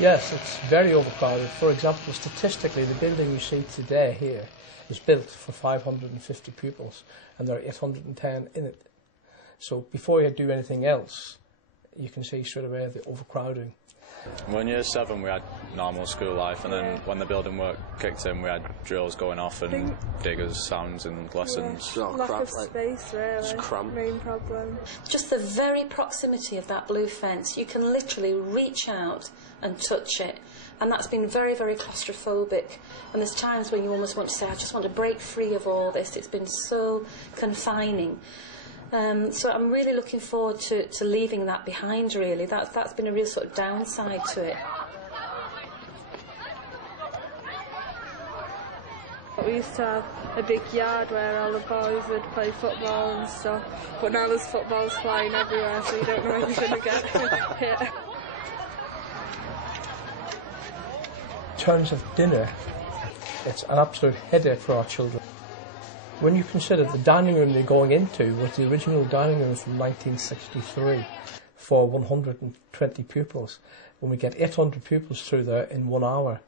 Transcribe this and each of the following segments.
Yes, it's very overcrowded. For example, statistically, the building you see today here was built for 550 pupils, and there are 810 in it. So before you do anything else, you can see straight away the overcrowding. Well, in year 7 we had normal school life, and then when the building work kicked in, we had drills going off and diggers, sounds and lessons. Yeah. Lack of space, really. It's main problem. Just the very proximity of that blue fence, you can literally reach out and touch it, and that's been very, very claustrophobic. And there's times when you almost want to say, I just want to break free of all this. It's been so confining. So I'm really looking forward to leaving that behind, really. That's been a real sort of downside to it. We used to have a big yard where all the boys would play football and stuff, but now there's footballs flying everywhere, so you don't know when you're going to get hit. In terms of dinner, it's an absolute headache for our children. When you consider the dining room they're going into was the original dining room from 1963 for 120 pupils, when we get 800 pupils through there in 1 hour.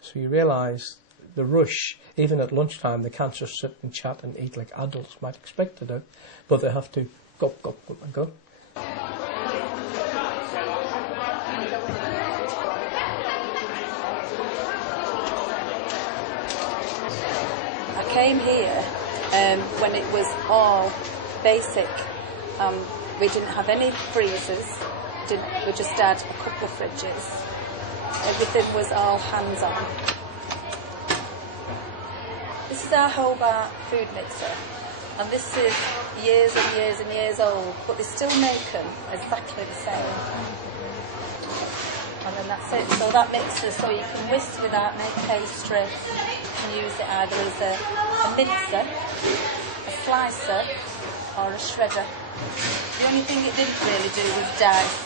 So you realise the rush. Even at lunchtime, they can't just sit and chat and eat like adults might expect to do, but they have to go, go, go and go. I came here when it was all basic. We didn't have any freezers. We just had a couple of fridges. Everything was all hands-on. This is our Hobart food mixer, and this is years and years and years old, but they still make them exactly the same. And then that's it. So that mixer, so you can whisk with that, make pastry. You can use it either as a mincer, a slicer, or a shredder. The only thing it didn't really do was dice.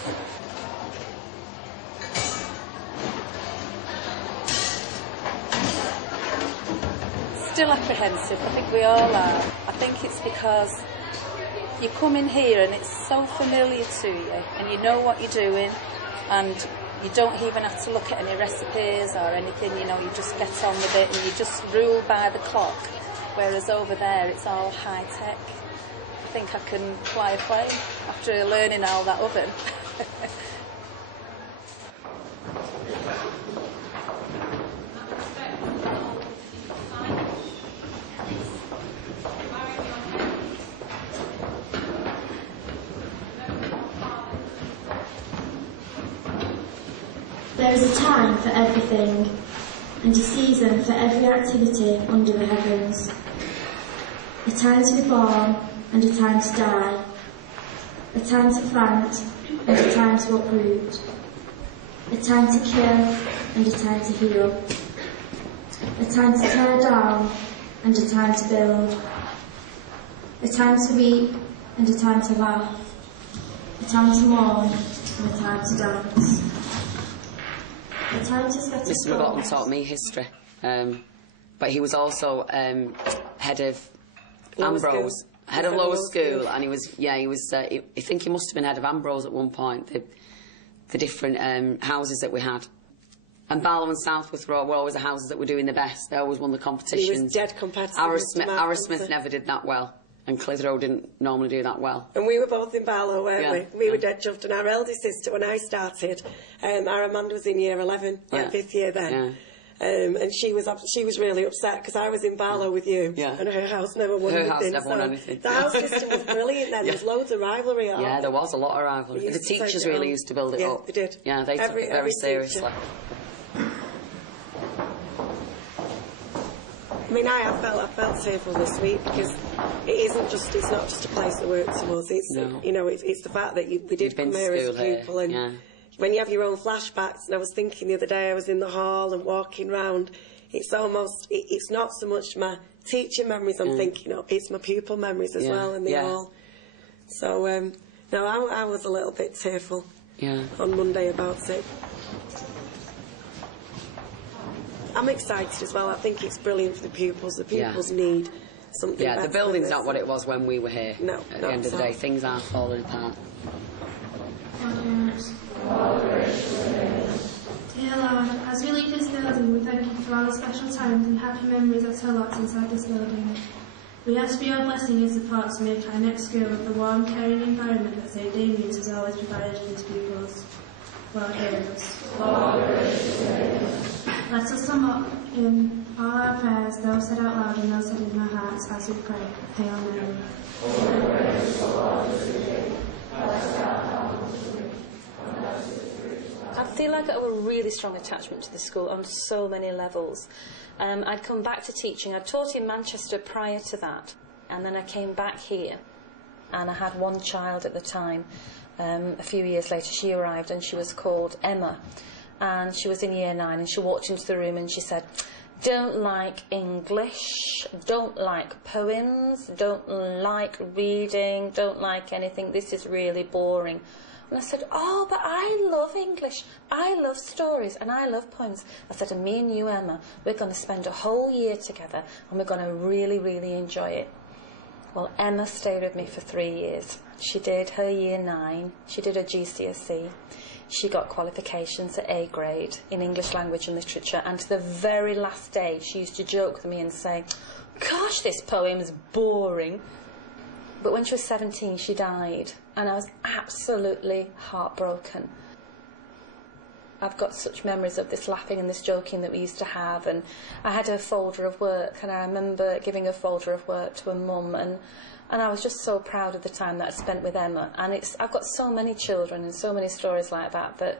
Still apprehensive, I think we all are. I think it's because you come in here and it's so familiar to you, and you know what you're doing, and you don't even have to look at any recipes or anything, you know, you just get on with it and you just rule by the clock. Whereas over there, it's all high-tech. I think I can fly a plane after learning all that oven. There is a time for everything, and a season for every activity under the heavens. A time to be born, and a time to die. A time to plant, and a time to uproot. A time to kill, and a time to heal. A time to tear down, and a time to build. A time to weep, and a time to laugh. A time to mourn, and a time to dance. Mr. McLaughlin taught me history, but he was also head of Ambrose, head of lower school, and he was, I think he must have been head of Ambrose at one point, the different houses that we had. And Barlow and Southworth were always the houses that were doing the best. They always won the competitions. He was dead competitive. Arrowsmith never did that well, and Clitheroe didn't normally do that well. And we were both in Barlow, weren't we? We were dead chuffed, and our eldest sister, when I started, our Amanda was in year 11, like 5th year then. Yeah. And she was really upset because I was in Barlow with you, and her house never won anything. Her house never won anything. The house system was brilliant then. There was loads of rivalry. Yeah, there was a lot of rivalry. The teachers really used to build it up. They did. Yeah, they took it very seriously. I mean, I felt tearful this week because it's not just a place to work to us. It's it's the fact that they did come here as a pupil, and when you have your own flashbacks. And I was thinking the other day, I was in the hall and walking round. It's not so much my teaching memories. I'm thinking, it's my pupil memories as well, and they all. So no, I was a little bit tearful on Monday about it. I'm excited as well. I think it's brilliant for the pupils. The pupils need something better. The building's not what it was when we were here. No, at the end of the day, things are falling apart. To As we leave this building, we thank you for all the special times and happy memories that are locked inside this building. We ask for your blessing and support to make our next school the warm, caring environment that St Damian's has always provided for its pupils. Lord, hear us. Let us sum up in all our prayers, those said out loud and those said in our hearts, as we pray. Hail Mary. I feel like I have a really strong attachment to the school on so many levels. I'd come back to teaching. I'd taught in Manchester prior to that, and then I came back here, and I had one child at the time. A few years later she arrived, and she was called Emma, and she was in year 9, and she walked into the room and she said, "Don't like English, don't like poems, don't like reading, don't like anything, this is really boring." And I said, "Oh, but I love English, I love stories, and I love poems." I said, "And me and you, Emma, we're going to spend a whole year together, and we're going to really, really enjoy it." Well, Emma stayed with me for 3 years. She did her year 9, she did her GCSE, she got qualifications at A grade in English language and literature, and to the very last day she used to joke with me and say, "Gosh, this poem's boring." But when she was 17 she died, and I was absolutely heartbroken. I've got such memories of this laughing and this joking that we used to have, and I had a folder of work, and I remember giving a folder of work to a mum, and I was just so proud of the time that I spent with Emma. And I've got so many children and so many stories like that,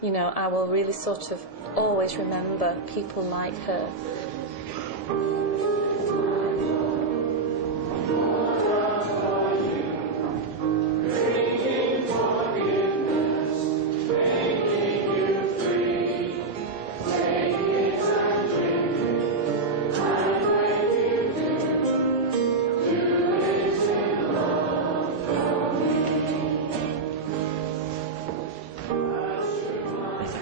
you know, I will really sort of always remember people like her.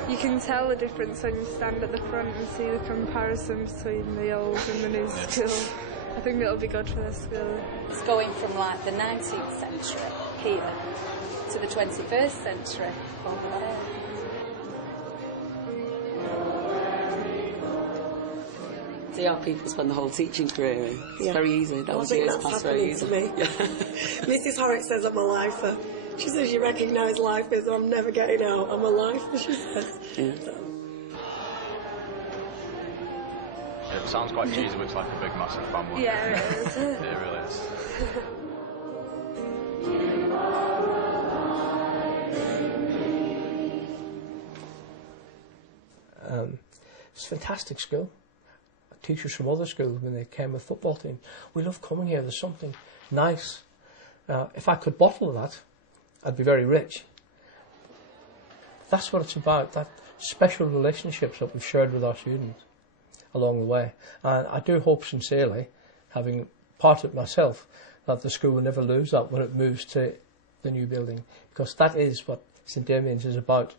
You can tell the difference when you stand at the front and see the comparison between the old and the new school. I think it'll be good for the school. It's going from like the 19th century here to the 21st century over there. See how people spend the whole teaching career in. It's very easy. That was I think years that's past very happening easy. to me. Mrs. Horrocks says I'm a lifer. She says you recognise lifers, I'm never getting out. I'm a lifer, she says. Yeah. It sounds quite cheesy, but it's like a big, massive family. Yeah, it is. It really is. It's a fantastic school. Teachers from other schools, when they came with football team, we love coming here. There's something nice. If I could bottle that, I'd be very rich. That's what it's about, that special relationships that we've shared with our students along the way. And I do hope sincerely, having part of it myself, that the school will never lose that when it moves to the new building, because that is what St Damian's is about,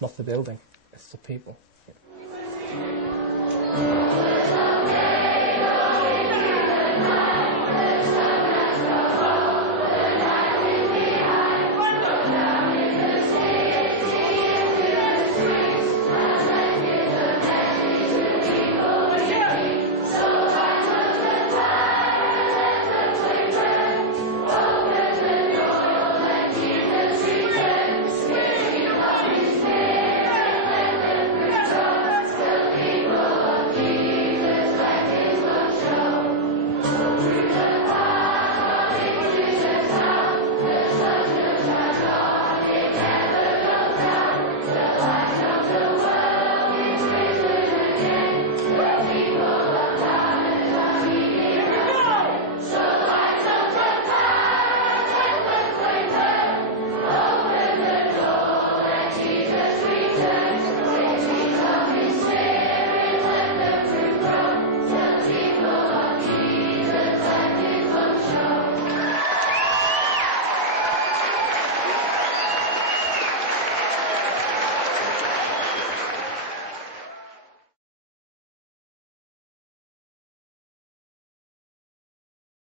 not the building, it's the people. Yeah.